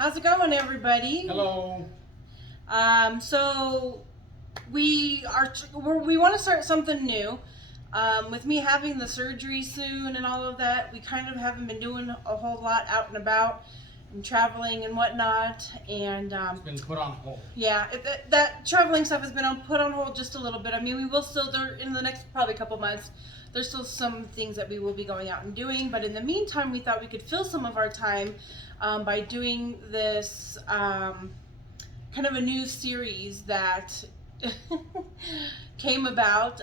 How's it going, everybody? Hello. So we want to start something new. With me having the surgery soon and all of that, we kind of haven't been doing a whole lot out and about and traveling and whatnot. And It's been put on hold. yeah, that traveling stuff has been put on hold just a little bit. I mean, we will still in the next probably couple months. There's still some things that we will be going out and doing, but in the meantime, we thought we could fill some of our time by doing this kind of a new series that came about.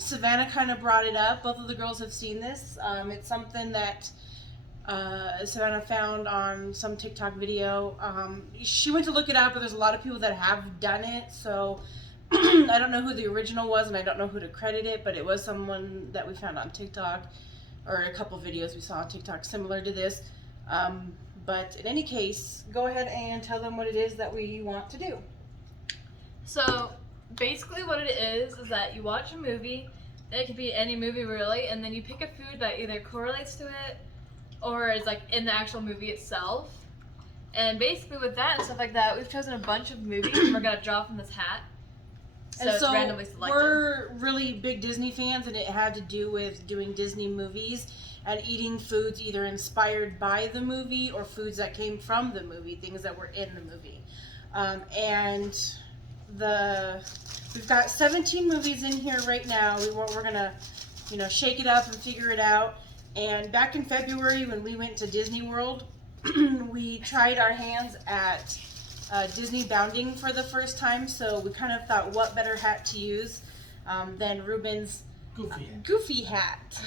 Savannah kind of brought it up. Both of the girls have seen this. It's something that Savannah found on some TikTok video. She went to look it up, but there's a lot of people that have done it, so I don't know who the original was, and I don't know who to credit it, but it was someone that we found on TikTok, or a couple videos we saw on TikTok similar to this. But in any case, go ahead and tell them what it is that we want to do. So basically what it is that you watch a movie, it could be any movie really, and then you pick a food that either correlates to it or is like in the actual movie itself. And basically with that and stuff like that, we've chosen a bunch of movies and we're going to draw from this hat. So it's randomly selected. We're really big Disney fans, and it had to do with doing Disney movies and eating foods either inspired by the movie or foods that came from the movie, things that were in the movie. And we've got 17 movies in here right now. We're gonna, shake it up and figure it out. And back in February when we went to Disney World, we tried our hands at Disney bounding for the first time, so we kind of thought what better hat to use than Ruben's goofy hat.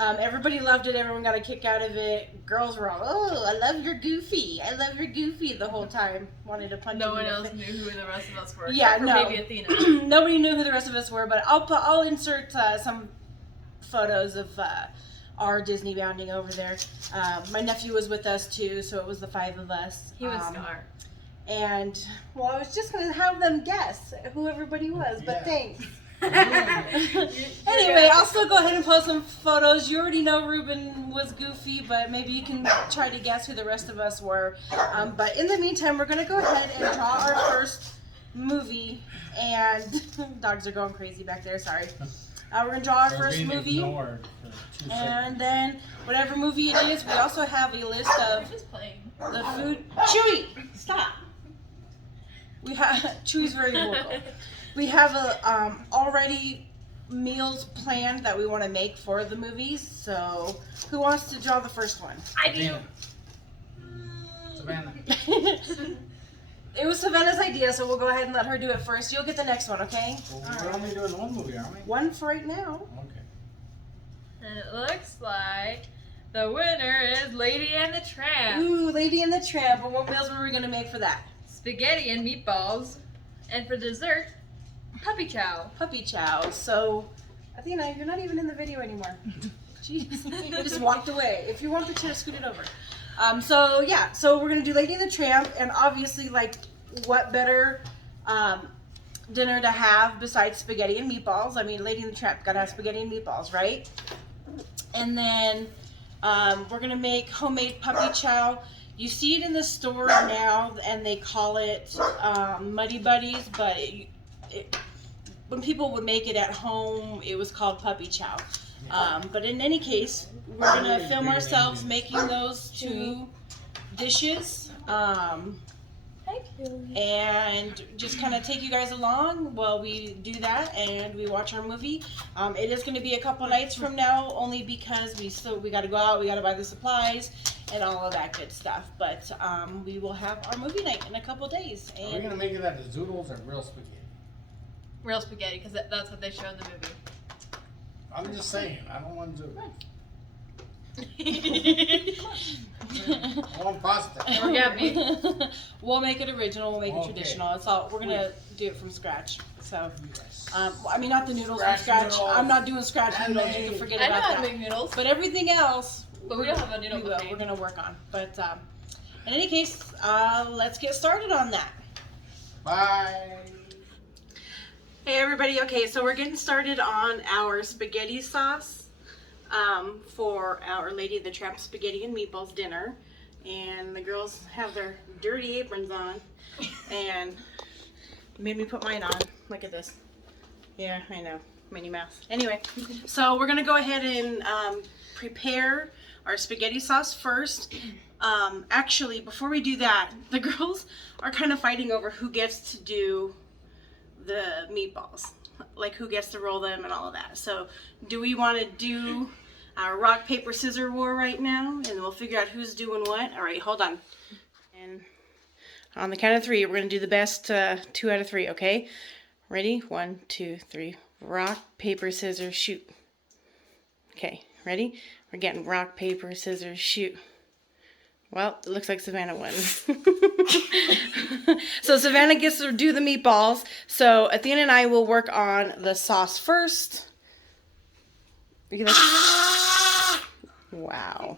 Everybody loved it. Everyone got a kick out of it. Girls were all, "Oh, I love your goofy. I love your goofy," the whole time. Wanted to punch No him one in the else face. knew who the rest of us were. Yeah, except for no. maybe Athena. Nobody knew who the rest of us were, but I'll insert some photos of our Disney bounding over there. My nephew was with us too, so it was the 5 of us. He was Scar. And I was just gonna have them guess who everybody was, but thanks. Anyway, I'll still go ahead and post some photos. You already know Ruben was Goofy, but maybe you can try to guess who the rest of us were. But in the meantime, we're gonna go ahead and draw our first movie. And dogs are going crazy back there. Sorry. We're gonna draw our first movie, and then whatever movie it is, we also have a list of the food. Chewy, stop. We have Chewy's very vocal. We have already meals planned that we want to make for the movies. So, who wants to draw the first one? I do. Savannah. It was Savannah's idea, so we'll go ahead and let her do it first. You'll get the next one, okay? Well, we're only doing one movie, aren't we? One for right now. Okay. And it looks like the winner is Lady and the Tramp. Ooh, Lady and the Tramp. And what meals were we gonna make for that? Spaghetti and meatballs. And for dessert, puppy chow. Puppy chow. So, Athena, you're not even in the video anymore. Jeez, you just walked away. If you want the chair, scoot it over. So we're gonna do Lady and the Tramp, and obviously, like, what better dinner to have besides spaghetti and meatballs? I mean, Lady and the Tramp gotta have spaghetti and meatballs, right? And then we're gonna make homemade puppy chow. You see it in the store now, and they call it Muddy Buddies, but when people would make it at home, it was called puppy chow. But in any case, we're gonna film ourselves making those 2 dishes, and just kind of take you guys along while we do that and we watch our movie. It is going to be a couple nights from now, only because we got to go out, we got to buy the supplies and all of that good stuff. But we will have our movie night in a couple days. And Are we gonna make it at the Zoodles or real spaghetti? Real spaghetti, because that's what they show in the movie. I'm just saying, I don't want to. I want pasta. We'll make it original. We'll make it traditional. It's all we're gonna do it from scratch. So, I mean, not the noodles from scratch. Noodles. I'm not doing scratch noodles. You can forget I about know how that. to make noodles. But everything else, But we don't have a noodle machine. we're gonna work on. But in any case, let's get started on that. Bye. Hey everybody. Okay, so we're getting started on our spaghetti sauce for our Lady of the Tramp spaghetti and meatballs dinner. And the girls have their dirty aprons on and made me put mine on. Look at this. Yeah, I know. Minnie Mouse. Anyway, so we're going to go ahead and prepare our spaghetti sauce first. Actually, before we do that, the girls are kind of fighting over who gets to do the meatballs. Like who gets to roll them and all of that. So do we want to do our rock, paper, scissors war right now? And we'll figure out who's doing what. All right, hold on. And on the count of 3, we're going to do the best 2 out of 3, okay? Ready? 1, 2, 3. Rock, paper, scissors, shoot. Okay, ready? We're getting rock, paper, scissors, shoot. Well, it looks like Savannah won. So Savannah gets to do the meatballs. So Athena and I will work on the sauce first. Wow.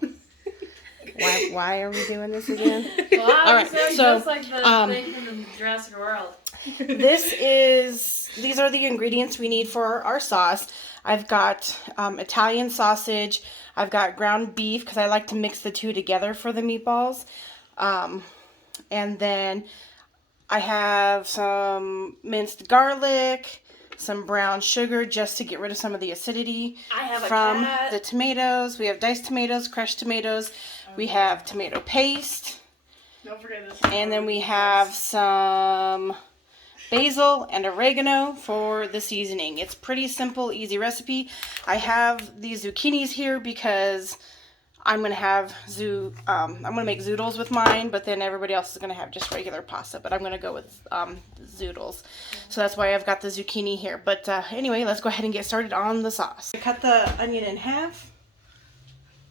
Why are we doing this again? Wow, All right, so just like the thing from the Jurassic World. These are the ingredients we need for our sauce. I've got Italian sausage. I've got ground beef because I like to mix the two together for the meatballs. And then I have some minced garlic, some brown sugar just to get rid of some of the acidity from the tomatoes. We have diced tomatoes, crushed tomatoes. We have tomato paste. Don't forget this. And then we have some basil and oregano for the seasoning. It's pretty simple, easy recipe. I have these zucchinis here because I'm gonna make zoodles with mine, but then everybody else is gonna have just regular pasta. But I'm gonna go with zoodles, so that's why I've got the zucchini here. But anyway, let's go ahead and get started on the sauce. I cut the onion in half.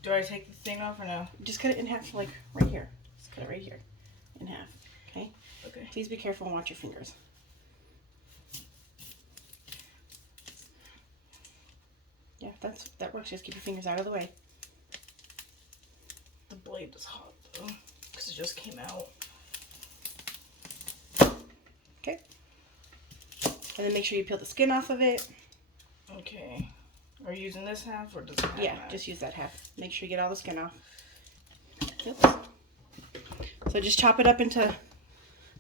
Do I take the thing off or no? Just cut it in half, like right here. Just cut it right here, in half. Okay. Okay. Please be careful and watch your fingers. Yeah, that works. Just keep your fingers out of the way. The blade is hot though, because it just came out. Okay. And then make sure you peel the skin off of it. Okay. Are you using this half or does it have Yeah, that? just use that half. Make sure you get all the skin off. Oops. So just chop it up into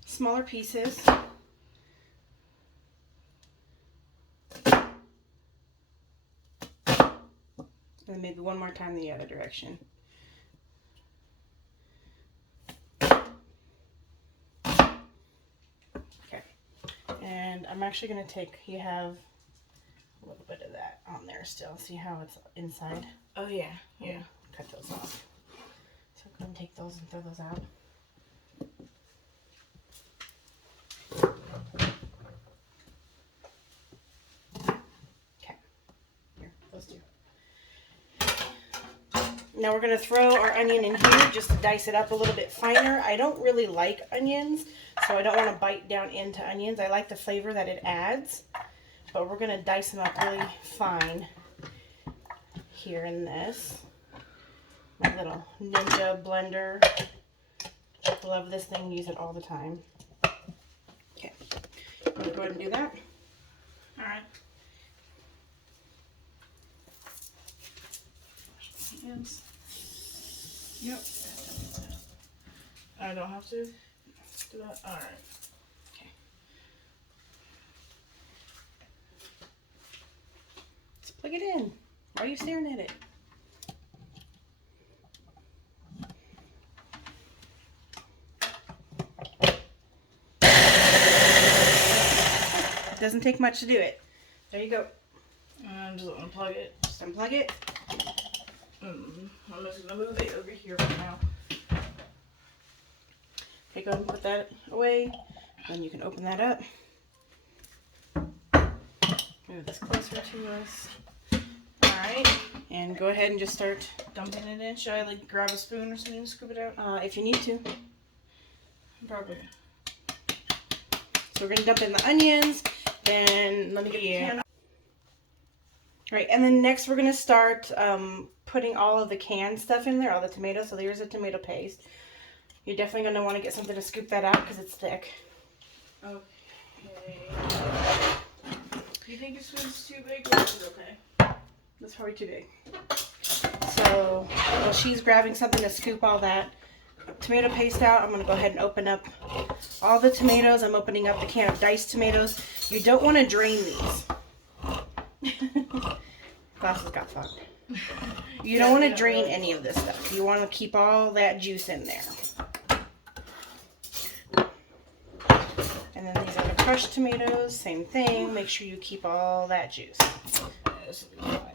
smaller pieces. And then maybe one more time the other direction. Okay. And I'm actually going to you have a little bit of that on there still. See how it's inside? Oh yeah, yeah. Cut those off. So go and take those and throw those out. Okay. Here, those two. Now we're going to throw our onion in here just to dice it up a little bit finer. I don't really like onions, so I don't want to bite down into onions. I like the flavor that it adds, but we're going to dice them up really fine here in this. My little Ninja blender. Love this thing, use it all the time. Okay, I'm going to go ahead and do that. Alright. Hands. Yep. I don't have to do that? Alright. Okay. Let's plug it in. Why are you staring at it? It doesn't take much to do it. There you go. I'm just gonna unplug it. Just unplug it. I'm just gonna move it over here for now. Okay, go ahead and put that away. Then you can open that up. Move this closer to us. Alright. And go ahead and just start Dumping it in. Should I like grab a spoon or something to scoop it out? if you need to. Probably. So we're gonna dump in the onions. Then let me get the can. All right, and then next we're gonna start putting all of the canned stuff in there, all the tomatoes. So there's a tomato paste. You're definitely gonna want to get something to scoop that out because it's thick. Okay. Do you think this one's too big or is it okay? That's probably too big. So while she's grabbing something to scoop all that, tomato paste out, I'm going to go ahead and open up all the tomatoes. I'm opening up the can of diced tomatoes. You don't want to drain these. Glasses got fucked. You don't want to drain any of this stuff. You want to keep all that juice in there. And then these are the crushed tomatoes. Same thing. Make sure you keep all that juice. This will be fine.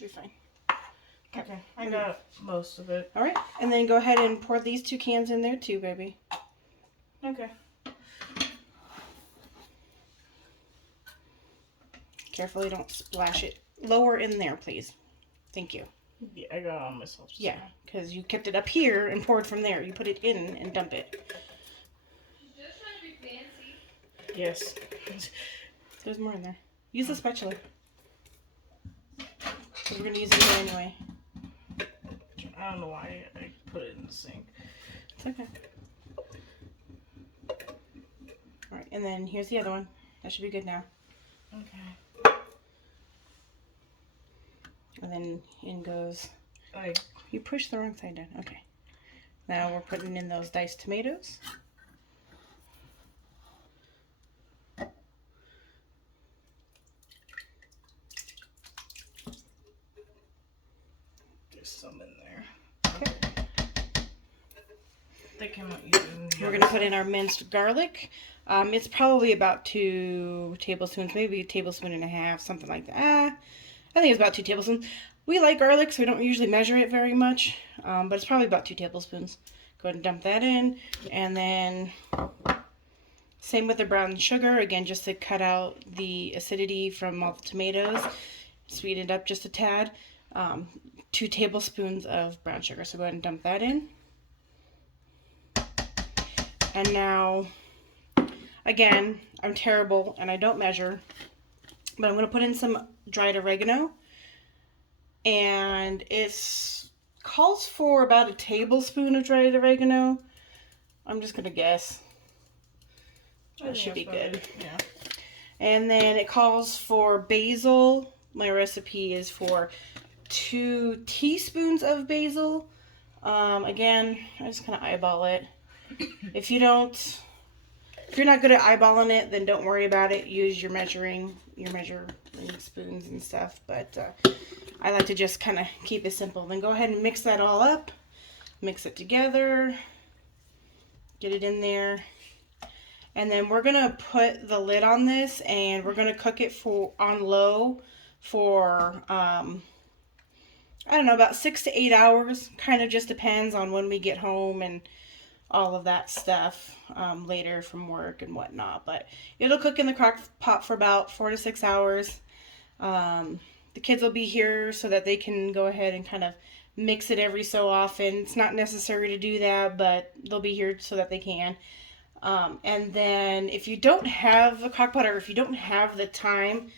Be fine. Okay, I got most of it. All right, and then go ahead and pour these 2 cans in there too, baby. Okay. Carefully, don't splash it. Lower in there, please. Thank you. Yeah, I got it on myself. Yeah, because you kept it up here and poured from there. You put it in and dump it. Just trying to be fancy. Yes. There's more in there. Use the spatula. Because we're going to use it here anyway. I don't know why I put it in the sink. It's okay. Alright, and then here's the other one. That should be good now. Okay. And then in goes... Like, You pushed the wrong side down. Okay. Now we're putting in those diced tomatoes. there's some in there. Okay. They came out even. We're going to put in our minced garlic. It's probably about 2 tablespoons, maybe a tablespoon and a half, something like that. I think it's about 2 tablespoons. We like garlic, so we don't usually measure it very much, but it's probably about 2 tablespoons. Go ahead and dump that in, and then same with the brown sugar, again, just to cut out the acidity from all the tomatoes. Sweeten it up just a tad. 2 tablespoons of brown sugar, so go ahead and dump that in. And now, again, I'm terrible and I don't measure, but I'm going to put in some dried oregano. And it calls for about a tablespoon of dried oregano. I'm just going to guess. That should be good. Yeah. And then it calls for basil. My recipe is for 2 teaspoons of basil. Again, I just kind of eyeball it. If you're not good at eyeballing it, then don't worry about it. Use your measuring spoons and stuff. But I like to just kind of keep it simple. Then go ahead and mix that all up. Mix it together. Get it in there. And then we're going to put the lid on this and we're going to cook it on low for, I don't know, about 6 to 8 hours. Kind of just depends on when we get home and all of that stuff later from work and whatnot. But it'll cook in the crock pot for about 4 to 6 hours. The kids will be here so that they can go ahead and kind of mix it every so often. It's not necessary to do that, but they'll be here so that they can. And then if you don't have a crock pot or if you don't have the time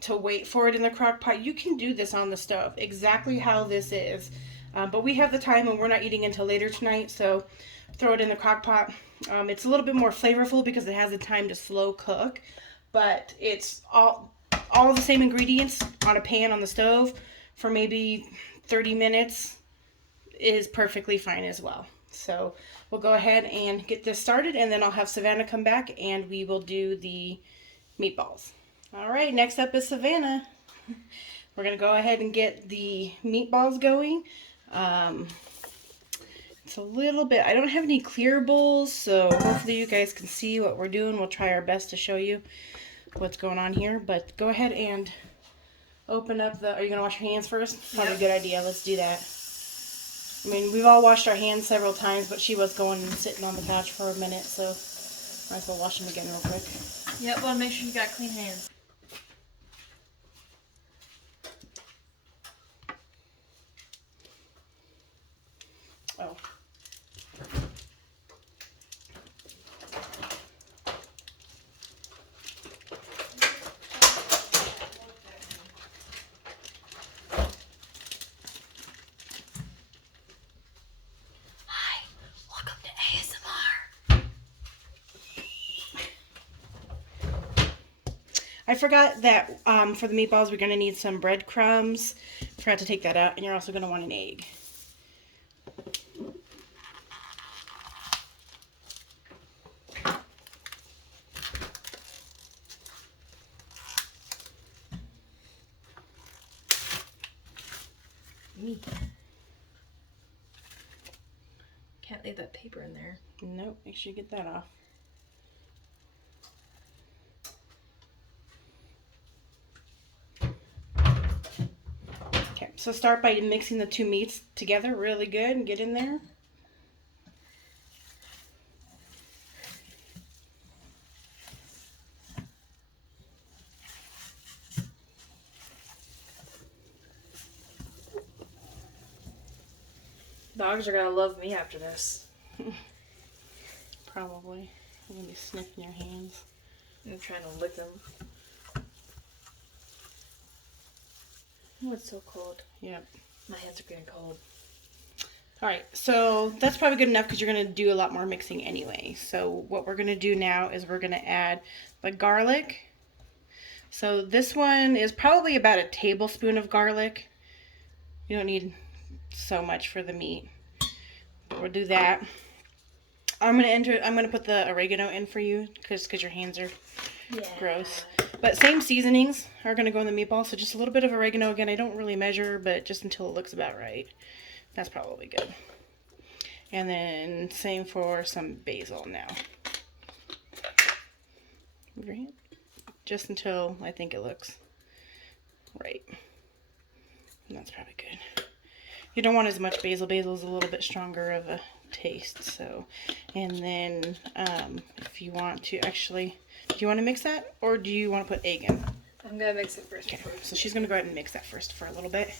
to wait for it in the crock pot, you can do this on the stove exactly how this is. But we have the time and we're not eating until later tonight, so throw it in the crock pot. It's a little bit more flavorful because it has the time to slow cook, but it's all the same ingredients on a pan on the stove for maybe 30 minutes is perfectly fine as well. So we'll go ahead and get this started, and then I'll have Savannah come back and we will do the meatballs. All right, next up is Savannah. We're going to go ahead and get the meatballs going. It's a little bit, I don't have any clear bowls, so hopefully you guys can see what we're doing. We'll try our best to show you what's going on here, but go ahead and open up are you going to wash your hands first? Probably a good idea. Let's do that. I mean, we've all washed our hands several times, but she was going and sitting on the couch for a minute, so might as well wash them again real quick. Yep, well, make sure you got clean hands. Oh. Hi, welcome to ASMR. I forgot that for the meatballs we're going to need some breadcrumbs. Forgot to take that out, and you're also going to want an egg. Me. Can't leave that paper in there. Nope, make sure you get that off. Okay, so start by mixing the two meats together really good and get in there. Dogs are gonna love me after this. Probably. I'm going to be sniffing your hands. I'm trying to lick them. Oh, it's so cold. Yep. My hands are getting cold. Alright, so that's probably good enough because you're going to do a lot more mixing anyway. So what we're going to do now is we're going to add the garlic. So this one is probably about a tablespoon of garlic. You don't need so much for the meat. But we'll do that. I'm gonna put the oregano in for you because your hands are gross. But same seasonings are gonna go in the meatball. So just a little bit of oregano. Again, I don't really measure, but just until it looks about right. That's probably good. And then same for some basil now. Move your hand. Just until I think it looks right. And that's probably good. You don't want as much basil. Basil is a little bit stronger of a taste. So, and then if you want to actually, do you want to mix that or do you want to put egg in? I'm gonna mix it first. Okay, so she's gonna go ahead and mix that first for a little bit.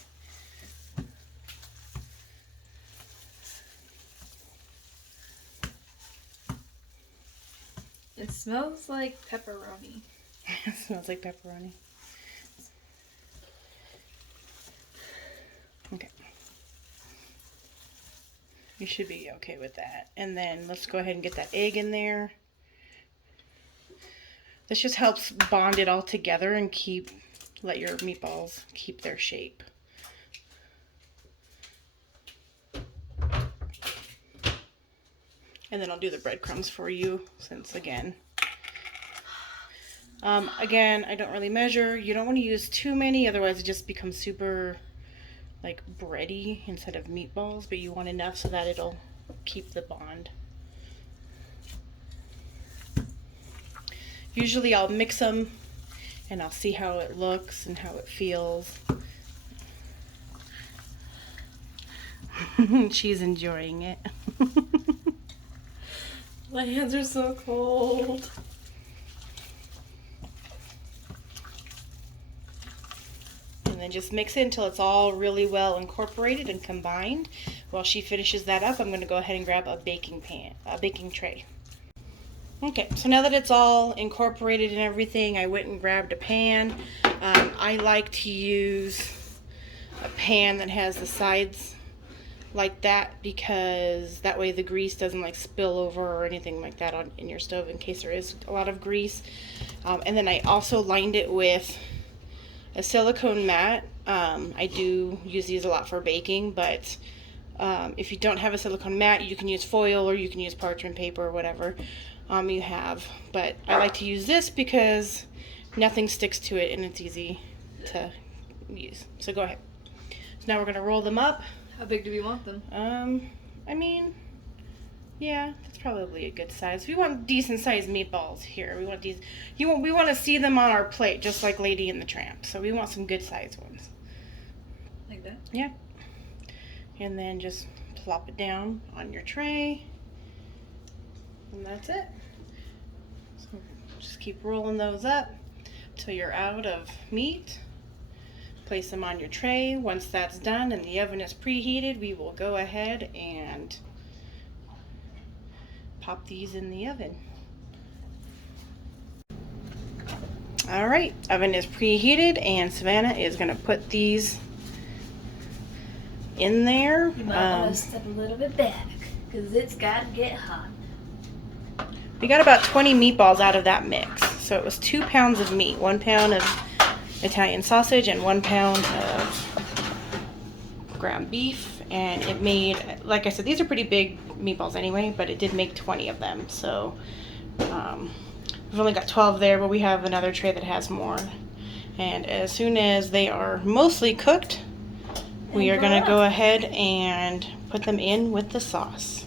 It smells like pepperoni. It smells like pepperoni. Okay. You should be okay with that. And then let's go ahead and get that egg in there. This just helps bond it all together and let your meatballs keep their shape. And then I'll do the breadcrumbs for you since again, I don't really measure. You don't want to use too many, otherwise it just becomes super like bready instead of meatballs, but you want enough so that it'll keep the bond. Usually I'll mix them and I'll see how it looks and how it feels. She's enjoying it. My hands are so cold. And then just mix it until it's all really well incorporated and combined. While she finishes that up, I'm going to go ahead and grab a baking tray. Okay, so now that it's all incorporated and everything, I went and grabbed a pan. I like to use a pan that has the sides like that because that way the grease doesn't like spill over or anything like that in your stove in case there is a lot of grease. And then I also lined it with a silicone mat. I do use these a lot for baking, but if you don't have a silicone mat, you can use foil or you can use parchment paper or whatever you have. But I like to use this because nothing sticks to it and it's easy to use. So go ahead. So now we're going to roll them up. How big do we want them? I mean, yeah, that's probably a good size. We want decent sized meatballs here. We want these. We want to see them on our plate, just like Lady and the Tramp. So we want some good sized ones. Like that? Yeah. And then just plop it down on your tray, and that's it. So just keep rolling those up till you're out of meat. place them on your tray. Once that's done and the oven is preheated, we will go ahead and pop these in the oven. All right, oven is preheated and Savannah is gonna put these in there. You might want to step a little bit back because it's got to get hot. We got about 20 meatballs out of that mix. So it was 2 pounds of meat, 1 pound of Italian sausage and 1 pound of ground beef. And it made, like I said, these are pretty big meatballs anyway, but it did make 20 of them. So we've only got 12 there, but we have another tray that has more. And as soon as they are mostly cooked, we are gonna go ahead and put them in with the sauce.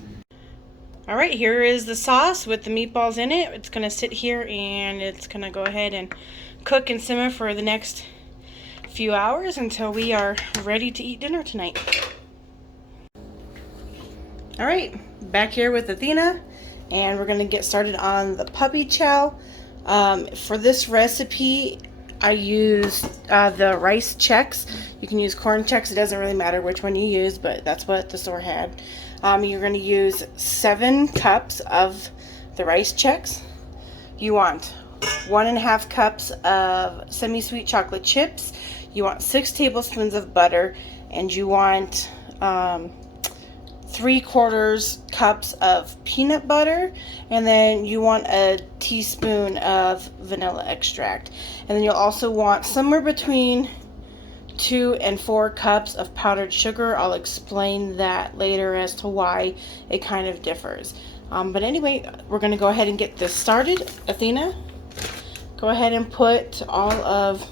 All right, here is the sauce with the meatballs in it. It's gonna sit here and it's gonna go ahead and cook and simmer for the next few hours until we are ready to eat dinner tonight. All right, back here with Athena, and we're gonna get started on the puppy chow. For this recipe, I used the rice chex. You can use corn chex. It doesn't really matter which one you use, but that's what the store had. You're going to use 7 cups of the rice chex. You want 1.5 cups of semi-sweet chocolate chips. You want 6 tablespoons of butter, and you want 3/4 cups of peanut butter, and then you want a teaspoon of vanilla extract, and then you'll also want somewhere between 2 and 4 cups of powdered sugar. I'll explain that later as to why it kind of differs. But anyway, we're going to go ahead and get this started. Athena, go ahead and put all of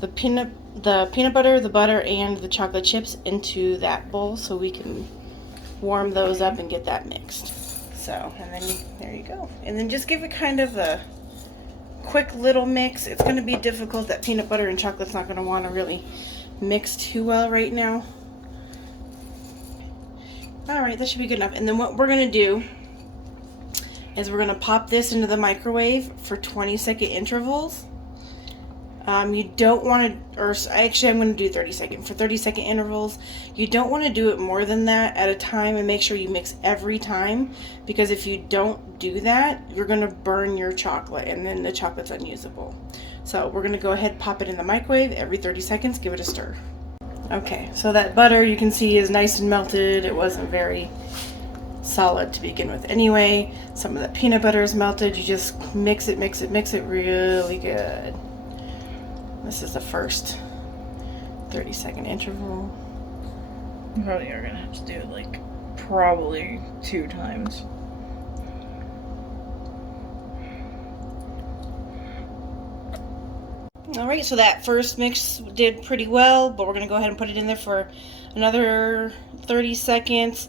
the peanut butter, the butter, and the chocolate chips into that bowl so we can warm those up and get that mixed. So, and then there you go. And then just give it kind of a quick little mix. It's going to be difficult. That peanut butter and chocolate's not going to want to really mix too well right now. Alright, that should be good enough. And then what we're going to do is we're going to pop this into the microwave for 20-second intervals. You don't want to, or actually I'm going to do 30-second. For 30-second intervals, you don't want to do it more than that at a time, and make sure you mix every time, because if you don't do that, you're going to burn your chocolate and then the chocolate's unusable. So we're going to go ahead and pop it in the microwave every 30 seconds, give it a stir. Okay, so that butter you can see is nice and melted. It wasn't very solid to begin with anyway. Some of the peanut butter is melted. You just mix it really good. This is the first 30-second interval. You probably are gonna have to do it like probably 2 times. Alright, so that first mix did pretty well, but we're going to go ahead and put it in there for another 30 seconds,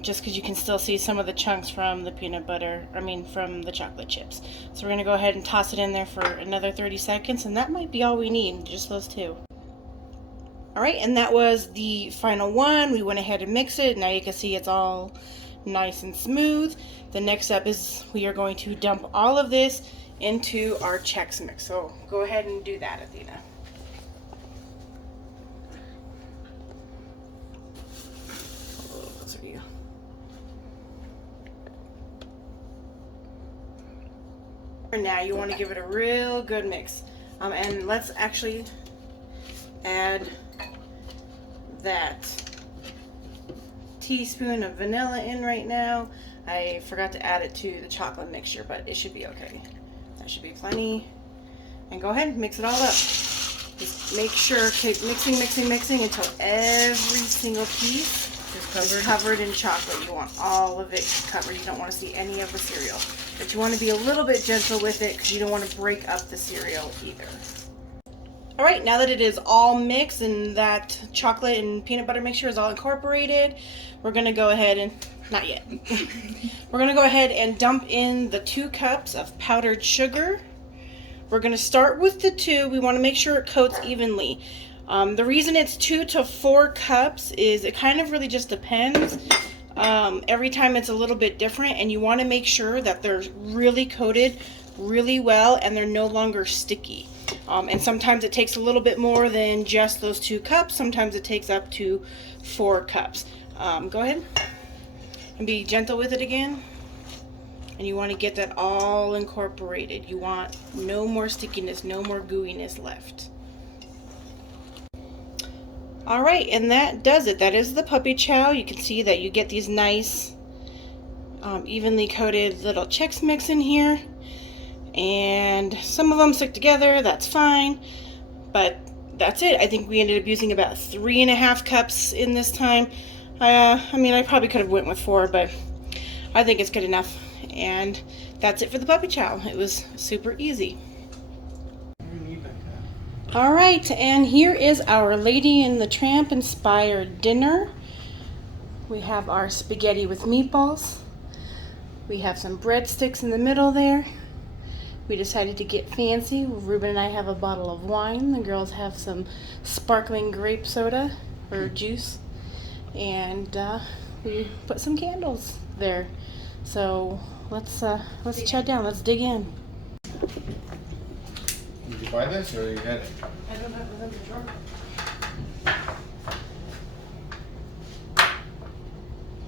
just because you can still see some of the chunks from the from the chocolate chips. So we're going to go ahead and toss it in there for another 30 seconds, and that might be all we need, just those 2. Alright, and that was the final one. We went ahead and mixed it. Now you can see it's all nice and smooth. The next step is we are going to dump all of this into our chex mix. So go ahead and do that, Athena. A little closer to you. And now you want to give it a real good mix. And let's actually add that teaspoon of vanilla in right now. I forgot to add it to the chocolate mixture, but it should be okay. That should be plenty. And go ahead and mix it all up. Just make sure, keep mixing until every single piece is covered in chocolate. You want all of it covered. You don't want to see any of the cereal. But you want to be a little bit gentle with it because you don't want to break up the cereal either. Alright, now that it is all mixed and that chocolate and peanut butter mixture is all incorporated, we're going to go ahead and, not yet, we're going to go ahead and dump in the 2 cups of powdered sugar. We're going to start with the 2. We want to make sure it coats evenly. The reason it's 2 to 4 cups is it kind of really just depends. Every time it's a little bit different, and you want to make sure that they're really coated really well and they're no longer sticky. And sometimes it takes a little bit more than just those 2 cups. Sometimes it takes up to 4 cups. Go ahead and be gentle with it again. And you want to get that all incorporated. You want no more stickiness, no more gooiness left. All right, and that does it. That is the puppy chow. You can see that you get these nice evenly coated little Chex mix in here. And some of them stick together, that's fine. But that's it. I think we ended up using about 3.5 cups in this time. I mean, I probably could have went with 4, but I think it's good enough. And that's it for the puppy chow. It was super easy. All right, and here is our Lady in the Tramp inspired dinner. We have our spaghetti with meatballs. We have some breadsticks in the middle there. We decided to get fancy. Ruben and I have a bottle of wine. The girls have some sparkling grape soda or juice. And we put some candles there. So let's chat down. Let's dig in. Did you buy this or you had it? I don't have it in the drawer.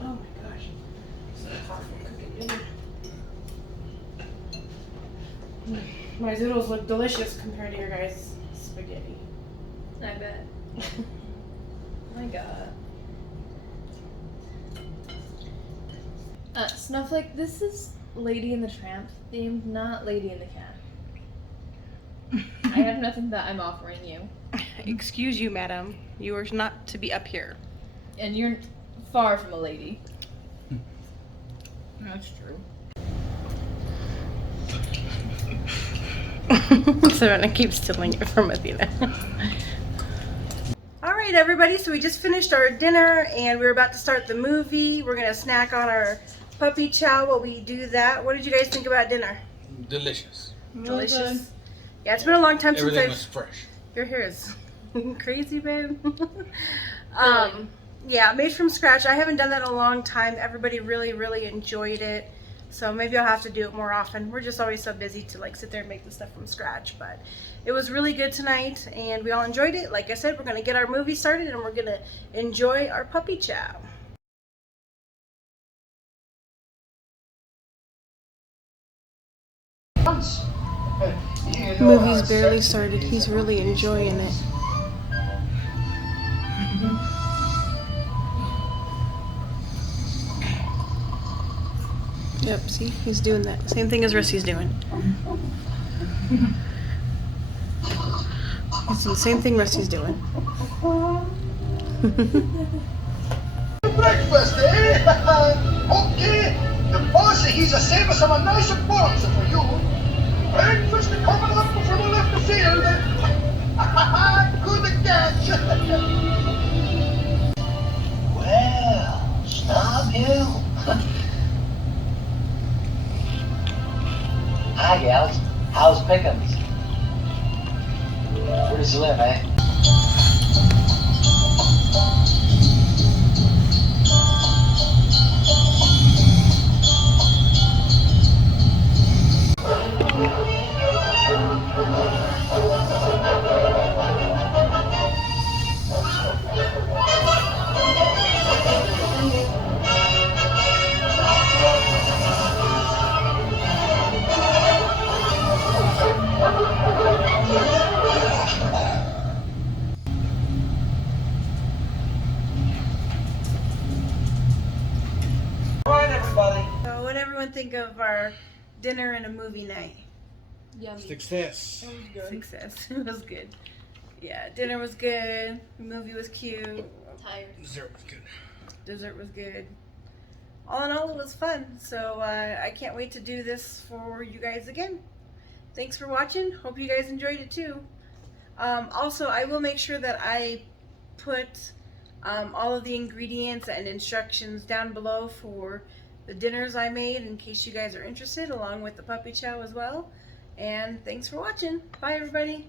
Oh my gosh. So hard for cooking dinner. My zoodles look delicious compared to your guys' spaghetti. I bet. Oh my god. Snowflake, this is Lady in the Tramp themed, not Lady in the Can. I have nothing that I'm offering you. Excuse you, madam. You are not to be up here. And you're far from a lady. That's true. Savannah keeps stealing it from Athena. Alright everybody, so we just finished our dinner and we're about to start the movie. We're going to snack on our puppy chow while we do that. What did you guys think about dinner? Delicious. Delicious. Yeah, it's been a long time since Everything was fresh. Your hair is crazy, babe. Yeah, made from scratch. I haven't done that in a long time. Everybody really, really enjoyed it. So maybe I'll have to do it more often. We're just always so busy to like sit there and make the stuff from scratch. But it was really good tonight and we all enjoyed it. Like I said, we're going to get our movie started and we're going to enjoy our puppy chow. Movie's barely started. He's really enjoying it. Yep, see? He's doing that. Same thing as Rissy's doing. It's the same thing Rusty's doing. Breakfast, eh? Okay. The boss, he's a saving some nice buns for you. Breakfast coming up from the left field. Good catch. Well, stop you. Hi, gals. How's Pickens? Where does he live, eh? So what everyone think of our dinner and a movie night? Yummy. Success. Success. It was good. Yeah, dinner was good. The movie was cute. Tired. Dessert was good. Dessert was good. All in all, it was fun. So I can't wait to do this for you guys again. Thanks for watching. Hope you guys enjoyed it too. Also, I will make sure that I put all of the ingredients and instructions down below for the dinners I made in case you guys are interested, along with the puppy chow as well. And thanks for watching. Bye everybody.